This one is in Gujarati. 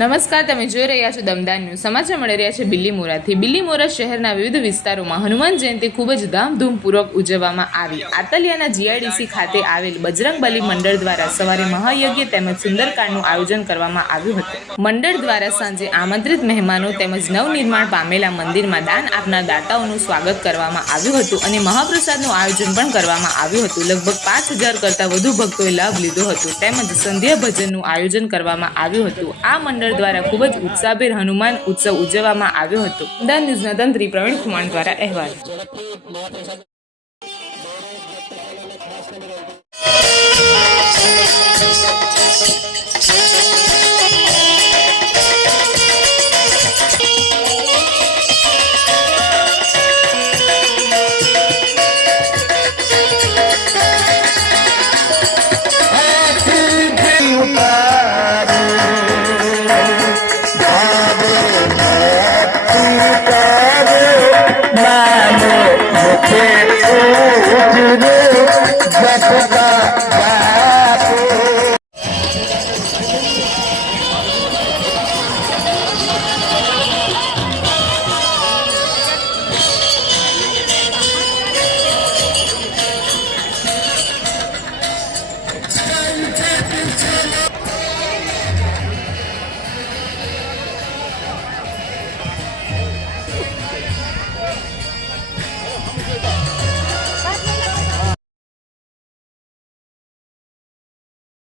નમસ્કાર, તમે જોઈ રહ્યા છો દમદાર ન્યૂઝ. સમાચાર મળી રહ્યા છે બિલ્લીમોરાથી બિલ્લીમોરા શહેરના વિવિધ વિસ્તારોમાં હનુમાન જયંતિ ખૂબ જ ધામધૂમપૂર્વક ઉજવવામાં આવી. આતલિયાના જીઆઈડીસી ખાતે આવેલ બજરંગ બલી મંડળ દ્વારા સવારે મહાયજ્ઞ તેમજ સુંદરકાંડનું આયોજન કરવામાં આવ્યું હતું. મંડળ દ્વારા સાંજે આમંત્રિત મહેમાનો તેમજ નવનિર્માણ પામેલા મંદિરમાં દાન આપનાર દાતાઓનું સ્વાગત કરવામાં આવ્યું હતું અને મહાપ્રસાદનું આયોજન પણ કરવામાં આવ્યું હતું. લગભગ પાંચ હજાર કરતાં વધુ ભક્તોએ લાભ લીધો હતો. તેમજ સંધ્યા ભજનનું આયોજન કરવામાં આવ્યું હતું. આ મંડળ મંડળ દ્વારા ખૂબ જ ઉત્સાહભેર હનુમાન ઉત્સવ ઉજવવામાં આવ્યો હતો અમદાવાદ ન્યૂઝના તંત્રી પ્રવીણ કુમાર દ્વારા અહેવાલ Bye.